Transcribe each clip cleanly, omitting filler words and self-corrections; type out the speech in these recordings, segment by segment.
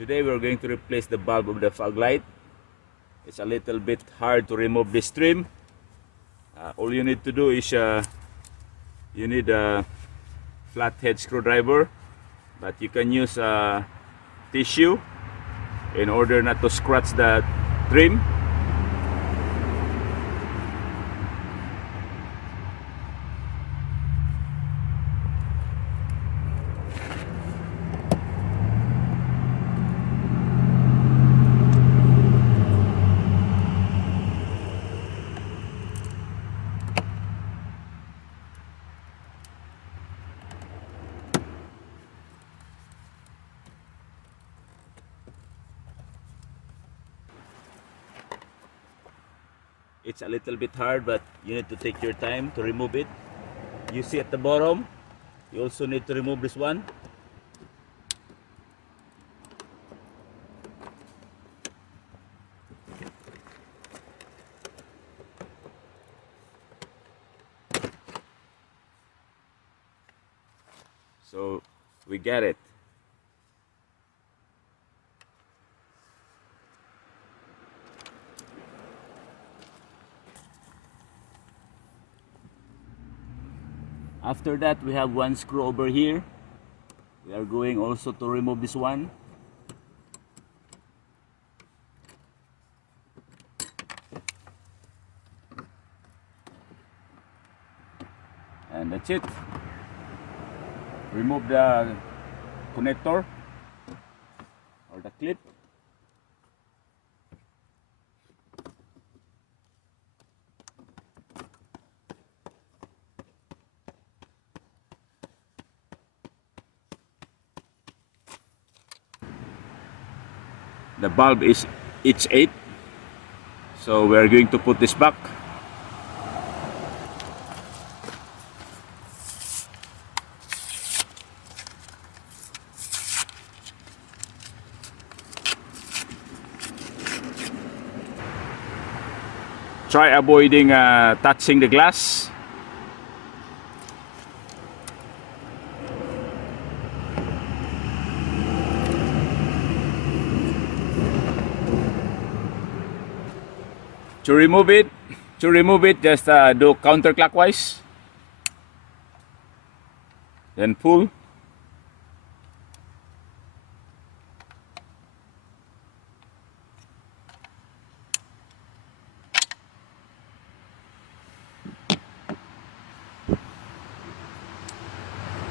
Today we're going to replace the bulb of the fog light. It's a little bit hard to remove this trim. All you need to do is you need a flathead screwdriver, but you can use a tissue in order not to scratch the trim. It's a little bit hard, but you need to take your time to remove it. You see at the bottom, you also need to remove this one. So we get it. After that, we have one screw over here. We are going also to remove this one. And that's it. Remove the connector or the clip. The bulb is each 8, so we are going to put this back. Try avoiding touching the glass. To remove it, just do counterclockwise, then pull.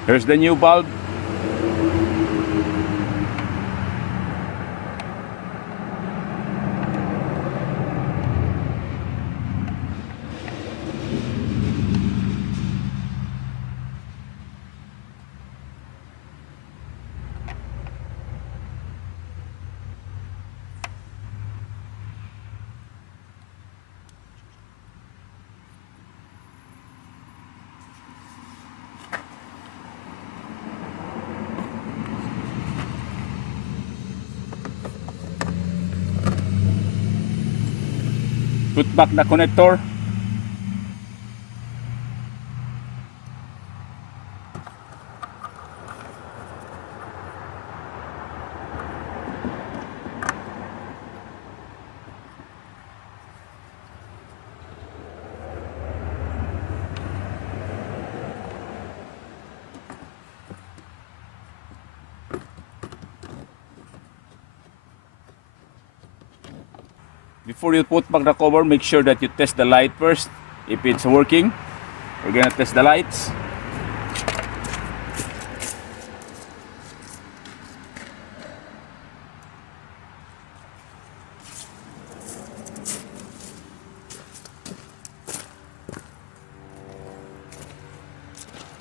Here's the new bulb. Put back the connector. Before you put back the cover, make sure that you test the light first. If it's working, we're gonna test the lights.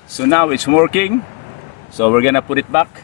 So now it's working, so we're gonna put it back.